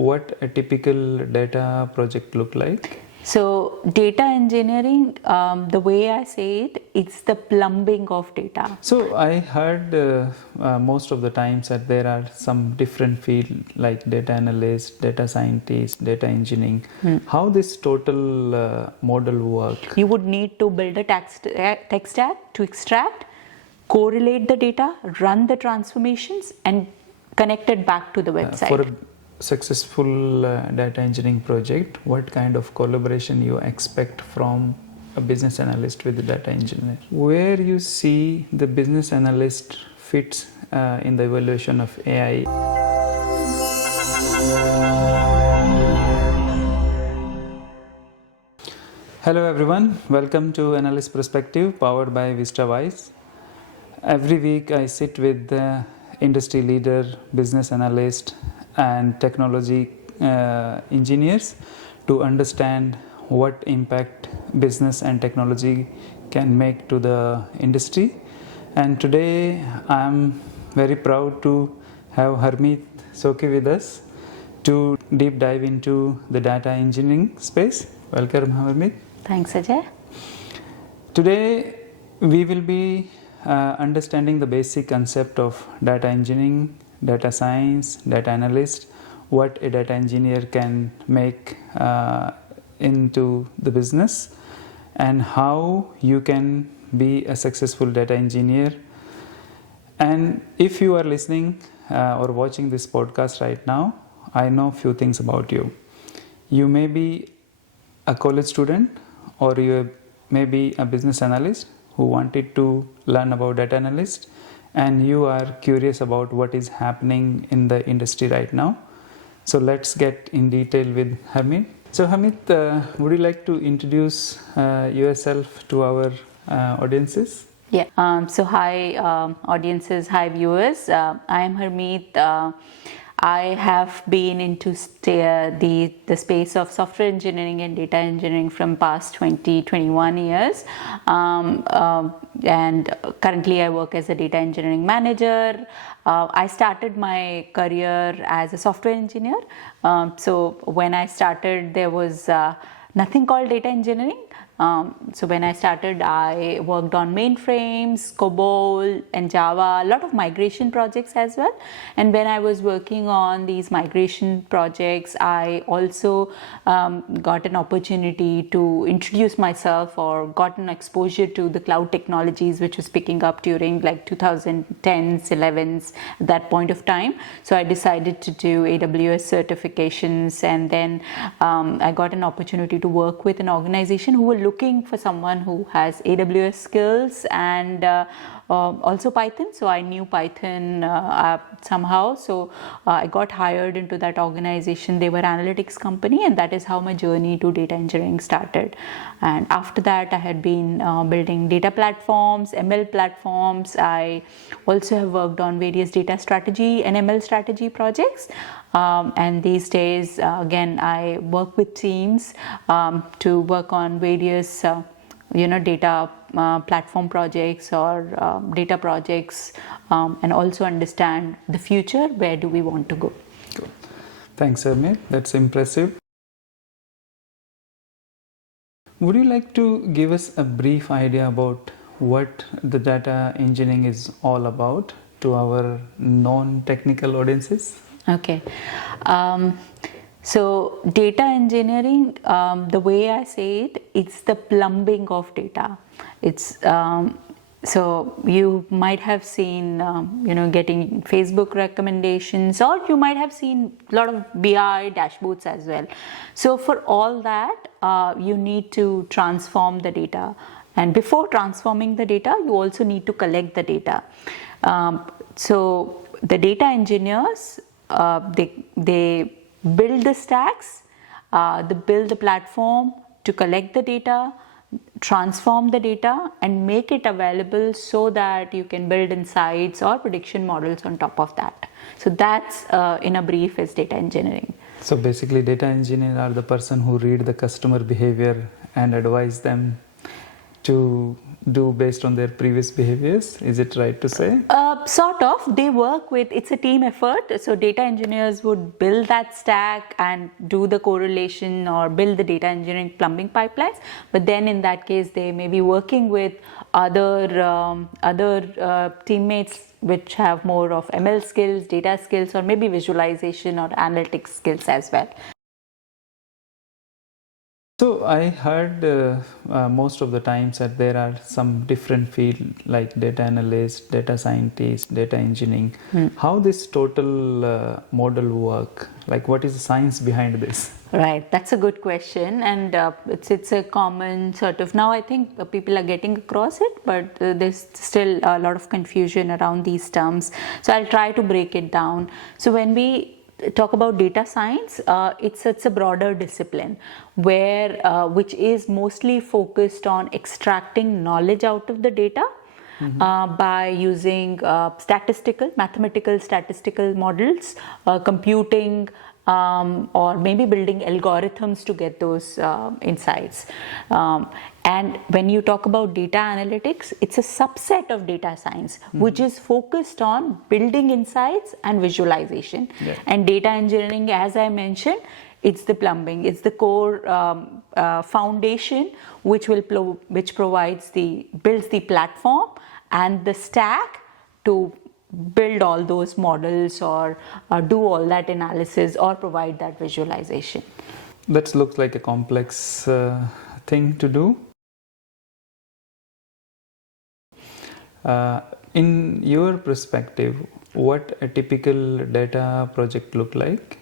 what a typical data project look like? So data engineering, the way I say it, it's the plumbing of data. So I heard most of the times that there are some different fields like data analyst, data scientist, data engineering. How this total model work? You would need to build a tech stack to extract, correlate the data, run the transformations, and connect it back to the website. For a successful data engineering project, what kind of collaboration you expect from a business analyst with the data engineer? Where you see the business analyst fits in the evaluation of AI? Hello everyone, welcome to Analyst Perspective powered by VistaVise. Every week I sit with the industry leader, business analyst and technology engineers to understand what impact business and technology can make to the industry. And today I am very proud to have Harmeet Sokhi with us to deep dive into the data engineering space. Welcome, Harmeet. Thanks, Ajay. Today we will be understanding the basic concept of data engineering, data science, data analyst, what a data engineer can make into the business, and how you can be a successful data engineer. And if you are listening or watching this podcast right now, I know few things about you. You may be a college student, or you may be a business analyst who wanted to learn about data analyst, and you are curious about what is happening in the industry right now. So let's get in detail with Harmeet. So Harmeet, would you like to introduce yourself to our audiences? Yeah. So hi audiences, hi viewers. I am Harmeet. I have been into the space of software engineering and data engineering from past 21 years. And currently I work as a data engineering manager. I started my career as a software engineer. So when I started, there was nothing called data engineering. So when I started, I worked on mainframes, COBOL and Java, a lot of migration projects as well. And when I was working on these migration projects, I also got an opportunity to introduce myself or got an exposure to the cloud technologies, which was picking up during like 2010s, 11s, at that point of time. So I decided to do AWS certifications, and then I got an opportunity to work with an organization who were looking for someone who has AWS skills and also Python. So I knew Python somehow. So I got hired into that organization. They were analytics company, and that is how my journey to data engineering started. And after that, I had been building data platforms, ML platforms. I also have worked on various data strategy and ML strategy projects. And these days, again, I work with teams to work on various data platform projects or data projects, and also understand the future, where do we want to go. Cool. Thanks, Harmeet. That's impressive. Would you like to give us a brief idea about what the data engineering is all about to our non-technical audiences? Okay. So data engineering, the way I say it, it's the plumbing of data. It's so you might have seen, getting Facebook recommendations, or you might have seen a lot of BI dashboards as well. So for all that, you need to transform the data. And before transforming the data, you also need to collect the data. So the data engineers, they build the stacks, they build the platform to collect the data, transform the data, and make it available so that you can build insights or prediction models on top of that. So that's in a brief is data engineering. So basically data engineers are the person who read the customer behavior and advise them to do based on their previous behaviors. Is it right to say? Sort of, they work with, it's a team effort. So data engineers would build that stack and do the correlation or build the data engineering plumbing pipelines. But then in that case, they may be working with other teammates which have more of ML skills, data skills, or maybe visualization or analytics skills as well. So I heard most of the times that there are some different fields like data analyst, data scientist, data engineering. How this total model work? Like what is the science behind this? Right, that's a good question, and it's a common sort of, now I think people are getting across it, but there's still a lot of confusion around these terms. So I'll try to break it down. So when we talk about data science, it's a broader discipline where which is mostly focused on extracting knowledge out of the data. By using mathematical statistical models, computing, or maybe building algorithms to get those insights. And when you talk about data analytics, it's a subset of data science, which is focused on building insights and visualization. Yeah. And data engineering, as I mentioned, it's the plumbing, it's the core foundation which builds the platform and the stack to build all those models or do all that analysis or provide that visualization. That looks like a complex thing to do. In your perspective, what a typical data project look like?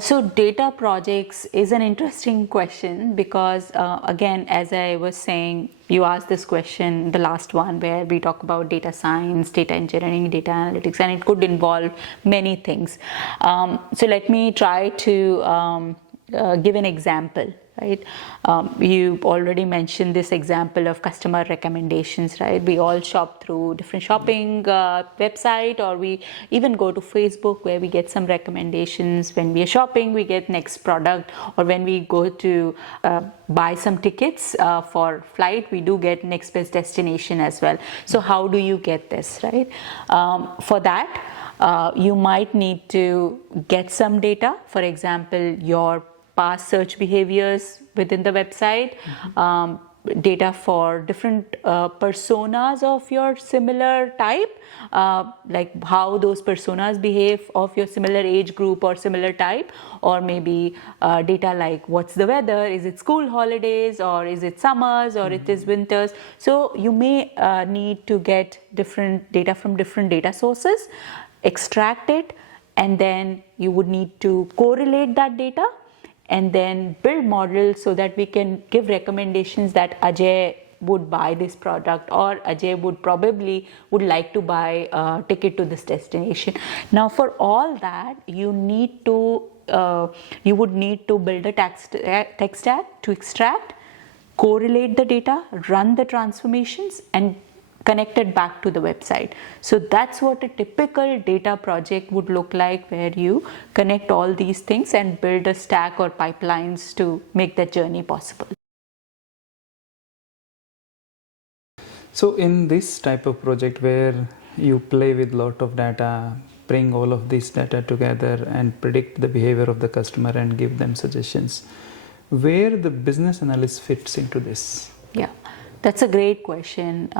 So data projects is an interesting question because again, as I was saying, you asked this question, the last one, where we talk about data science, data engineering, data analytics, and it could involve many things. So let me try to give an example. Right, you already mentioned this example of customer recommendations, right? We all shop through different shopping website, or we even go to Facebook where we get some recommendations. When we are shopping, we get next product, or when we go to buy some tickets for flight, we do get next best destination as well. So how do you get this, right? For that, you might need to get some data. For example, your past search behaviors within the website, data for different personas of your similar type, like how those personas behave of your similar age group or similar type, or maybe data like what's the weather, is it school holidays, or is it summers, or it is winters. So you may need to get different data from different data sources, extract it, and then you would need to correlate that data and then build models so that we can give recommendations that Ajay would buy this product, or Ajay would like to buy a ticket to this destination. Now, for all that, you would need to build a tech stack to extract, correlate the data, run the transformations, and connected back to the website. So that's what a typical data project would look like, where you connect all these things and build a stack or pipelines to make that journey possible. So in this type of project where you play with lot of data, bring all of this data together and predict the behavior of the customer and give them suggestions, where the business analyst fits into this? Yeah. That's a great question.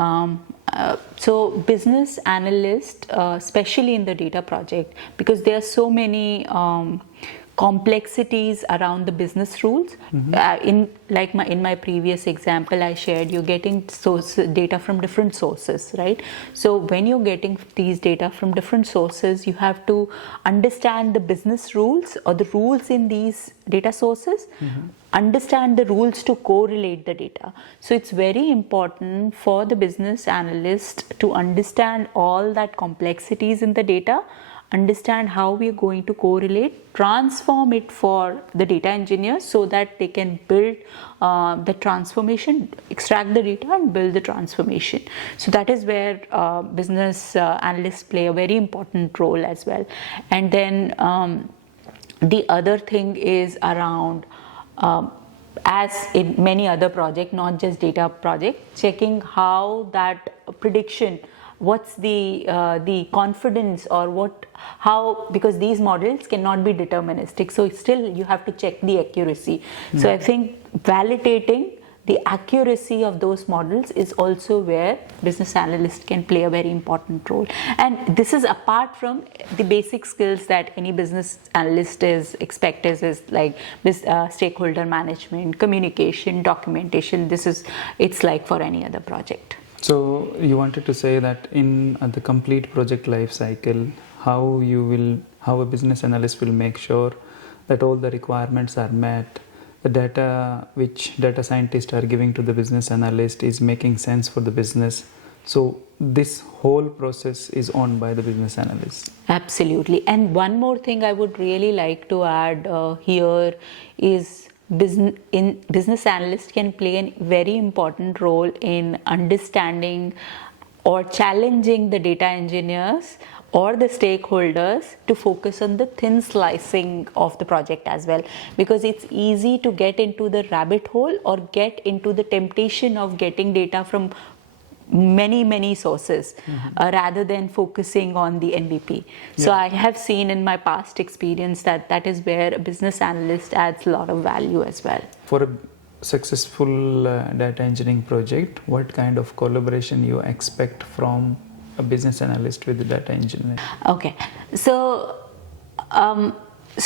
So business analyst, especially in the data project, because there are so many complexities around the business rules. In my previous example I shared, you're getting data from different sources, right? So when you're getting these data from different sources, you have to understand the business rules or the rules in these data sources, understand the rules to correlate the data. So it's very important for the business analyst to understand all that complexities in the data, understand how we are going to correlate, transform it for the data engineers so that they can build the transformation, extract the data and build the transformation. So that is where business analysts play a very important role as well. And then the other thing is around, as in many other projects, not just data project, checking how that prediction, what's the confidence, or how, because these models cannot be deterministic, so still you have to check the accuracy. So I think validating the accuracy of those models is also where business analyst can play a very important role. And this is apart from the basic skills that any business analyst is expected, is like this stakeholder management, communication, documentation. It's like for any other project. So you wanted to say that in the complete project life cycle, how a business analyst will make sure that all the requirements are met, the data which data scientists are giving to the business analyst is making sense for the business. So this whole process is owned by the business analyst. Absolutely. And one more thing I would really like to add here is business analyst can play a very important role in understanding or challenging the data engineers or the stakeholders to focus on the thin slicing of the project as well, because it's easy to get into the rabbit hole or get into the temptation of getting data from many sources rather than focusing on the MVP. So I have seen in my past experience that is where a business analyst adds a lot of value as well. For a successful data engineering project, what kind of collaboration you expect from a business analyst with the data engineer? Okay, so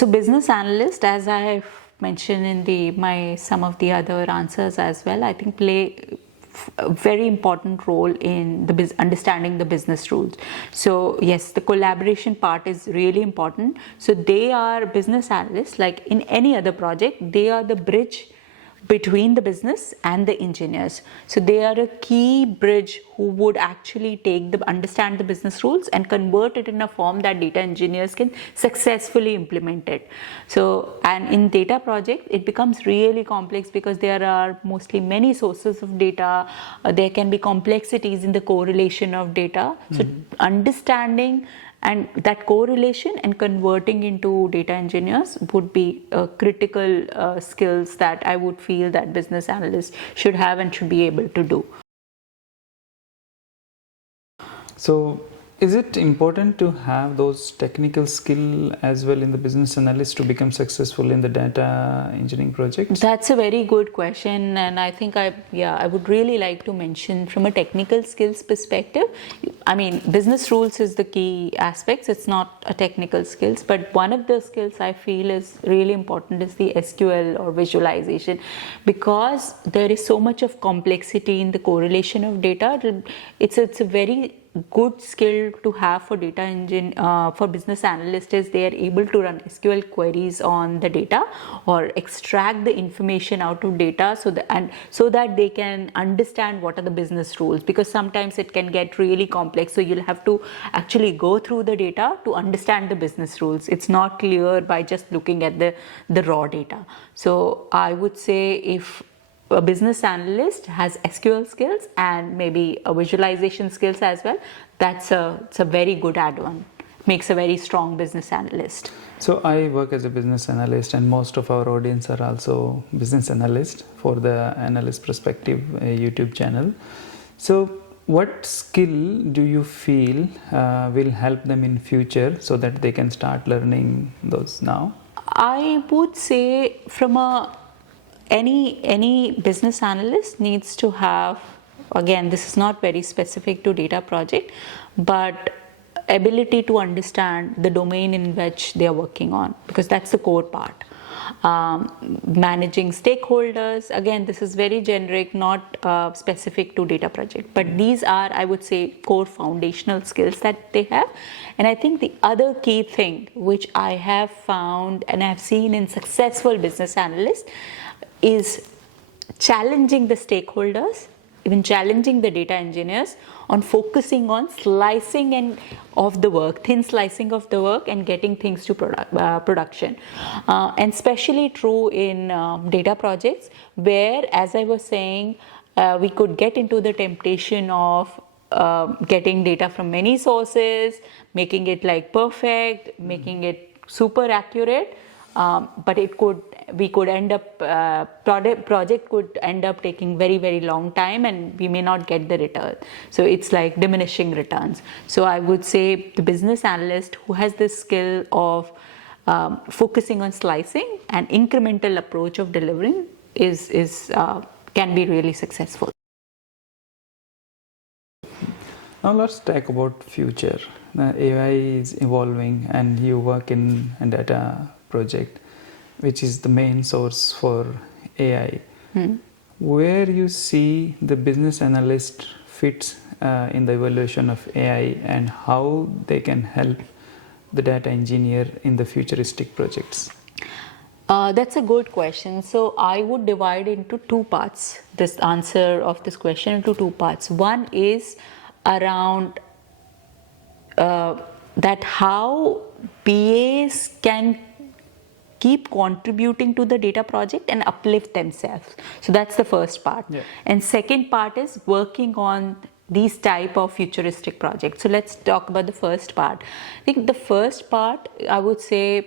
business analyst, as I have mentioned in some of the other answers as well, I think play a very important role in understanding the business rules. So yes, the collaboration part is really important. So they are business analysts, like in any other project, they are the bridge between the business and the engineers. So they are a key bridge who would actually understand the business rules and convert it in a form that data engineers can successfully implement it. So, and in data project, it becomes really complex because there are mostly many sources of data. There can be complexities in the correlation of data. So understanding and that correlation and converting into data engineers would be critical skills that I would feel that business analysts should have and should be able to do. So is it important to have those technical skill as well in the business analyst to become successful in the data engineering projects? That's a very good question, and I think I would really like to mention from a technical skills perspective. I mean, business rules is the key aspects. It's not a technical skills, but one of the skills I feel is really important is the SQL or visualization, because there is so much of complexity in the correlation of data. It's a very good skill to have for for business analysts is they are able to run SQL queries on the data or extract the information out of data so that they can understand what are the business rules, because sometimes it can get really complex. So you'll have to actually go through the data to understand the business rules. It's not clear by just looking at the raw data. So I would say if a business analyst has SQL skills and maybe a visualization skills as well, it's a very good add-on. Makes a very strong business analyst. So I work as a business analyst, and most of our audience are also business analysts for the Analyst Perspective YouTube channel. So what skill do you feel will help them in future so that they can start learning those now? I would say any business analyst needs to have, again, this is not very specific to data project, but ability to understand the domain in which they are working on, because that's the core part. Managing stakeholders, again, this is very generic, not specific to data project, but these are, I would say, core foundational skills that they have. And I think the other key thing which I have found and I have seen in successful business analysts is challenging the stakeholders, even challenging the data engineers on focusing on slicing of the work, thin slicing of the work, and getting things to production. And especially true in data projects, where, as I was saying, we could get into the temptation of getting data from many sources, making it like perfect, making it super accurate. but we could end up project could end up taking very, very long time, and we may not get the return. So it's like diminishing returns. So I would say the business analyst who has this skill of focusing on slicing and incremental approach of delivering can be really successful. Now let's talk about future. AI is evolving, and you work in a data project, which is the main source for AI. Where you see the business analyst fits in the evolution of AI, and how they can help the data engineer in the futuristic projects? That's a good question. So I would divide into two parts, this answer of this question into two parts. One is around that how BAs can keep contributing to the data project and uplift themselves. So that's the first part. Yeah. And second part is working on these type of futuristic projects. So let's talk about the first part. I think the first part, I would say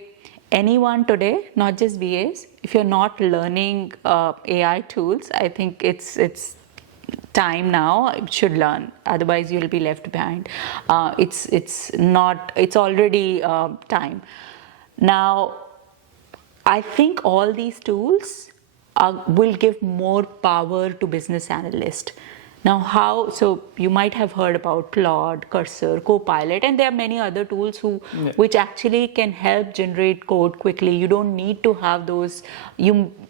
anyone today, not just BAs, if you're not learning AI tools, I think it's time now. You should learn, otherwise you'll be left behind. It's already time. Now, I think all these tools will give more power to business analysts. Now how, so you might have heard about Claude, Cursor, Copilot, and there are many other tools which actually can help generate code quickly. You don't need to have those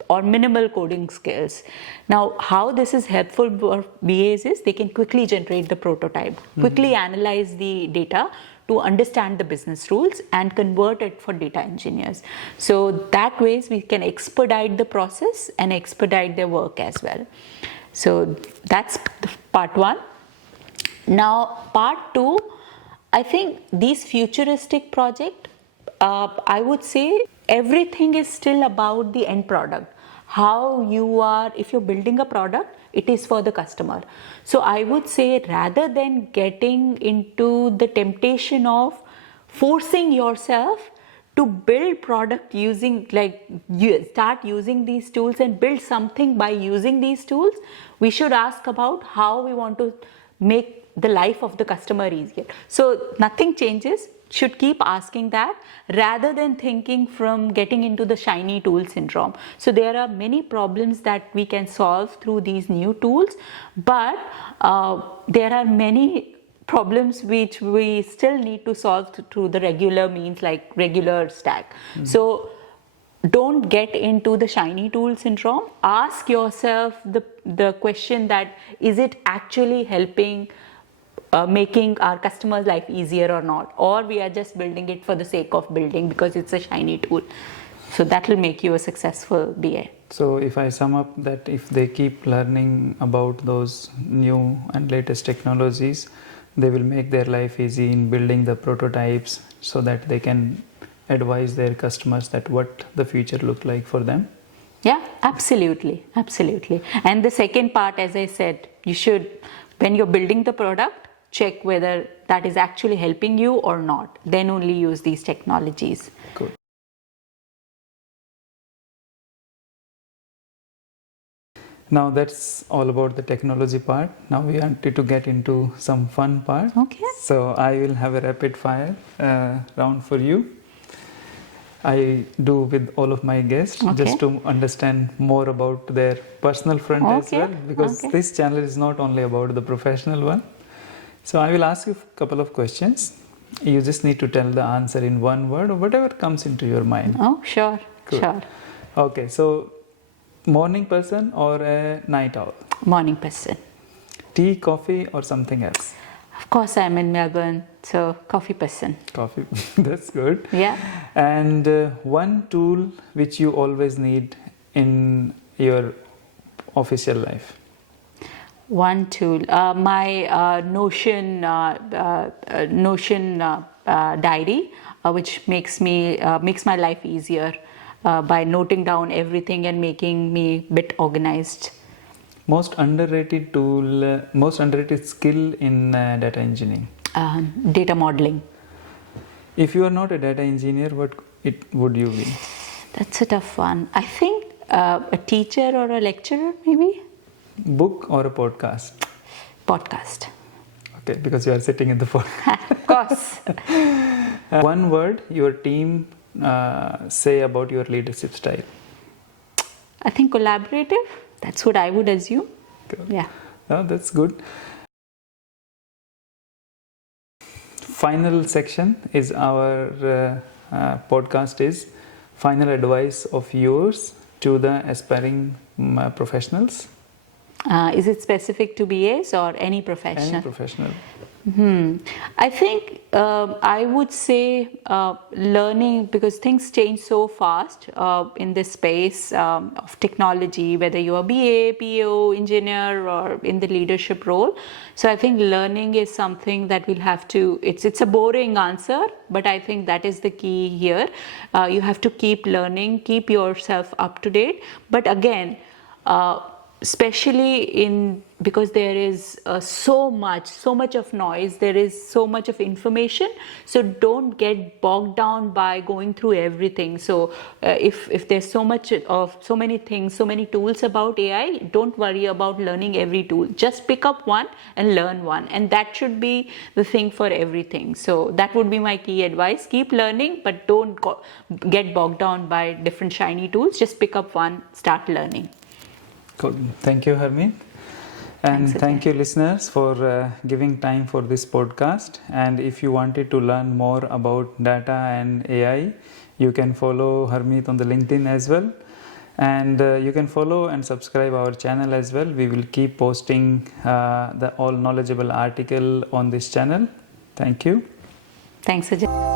or minimal coding skills. Now how this is helpful for BAs is they can quickly generate the prototype, quickly analyze the data to understand the business rules and convert it for data engineers. So that ways we can expedite the process and expedite their work as well. So that's part one. Now part two, I think these futuristic project, I would say everything is still about the end product. How you are, if you're building a product, it is for the customer. So I would say rather than getting into the temptation of forcing yourself to build product using, like you start using these tools and build something by using these tools, we should ask about how we want to make the life of the customer easier. So nothing changes, should keep asking that rather than thinking from getting into the shiny tool syndrome. So there are many problems that we can solve through these new tools, but there are many problems which we still need to solve through the regular means, like regular stack. So don't get into the shiny tool syndrome. Ask yourself the question that is it actually helping making our customers' life easier or not, or we are just building it for the sake of building because it's a shiny tool. So that will make you a successful BA. So if I sum up that, if they keep learning about those new and latest technologies, they will make their life easy in building the prototypes so that they can advise their customers that what the future look like for them. Yeah, absolutely, absolutely. And the second part, as I said, you should, when you're building the product, check whether that is actually helping you or not. Then only use these technologies. Cool. Now that's all about the technology part. Now we wanted to get into some fun part. Okay. So I will have a rapid fire round for you. I do with all of my guests, just to understand more about their personal front as well, because this channel is not only about the professional one. So I will ask you a couple of questions. You just need to tell the answer in one word or whatever comes into your mind. Oh, sure, Cool. sure. Okay, so morning person or a night owl? Morning person. Tea, coffee or something else? Of course, I'm in Melbourne, so coffee person. Coffee, that's good. Yeah. And one tool which you always need in your official life? One tool, my Notion diary, which makes my life easier by noting down everything and making me a bit organized. Most underrated tool, most underrated skill in data engineering? Data modeling. If you are not a data engineer, what would you be? That's a tough one. I think a teacher or a lecturer, maybe? Book or a podcast? Podcast. Okay, because you are sitting in the phone. Of course. One word your team say about your leadership style. I think collaborative. That's what I would assume. Good. Yeah. Oh, that's good. Final section is our podcast is final advice of yours to the aspiring professionals. Is it specific to BAs or any professional? Any professional. I think I would say learning, because things change so fast in this space of technology, whether you are BA, PO, engineer, or in the leadership role. So I think learning is something that we'll have to, it's a boring answer, but I think that is the key here. You have to keep learning, keep yourself up to date. But again, especially because there is so much of noise, there is so much of information, so don't get bogged down by going through everything. So if there's so many things, so many tools about AI, don't worry about learning every tool. Just pick up one and learn one, and that should be the thing for everything. So that would be my key advice. Keep learning, but don't get bogged down by different shiny tools. Just pick up one, start learning. Cool. Thank you, Harmeet. And thank you, listeners, for giving time for this podcast. And if you wanted to learn more about data and AI, you can follow Harmeet on the LinkedIn as well. And you can follow and subscribe our channel as well. We will keep posting the all knowledgeable article on this channel. Thank you. Thanks, Ajay.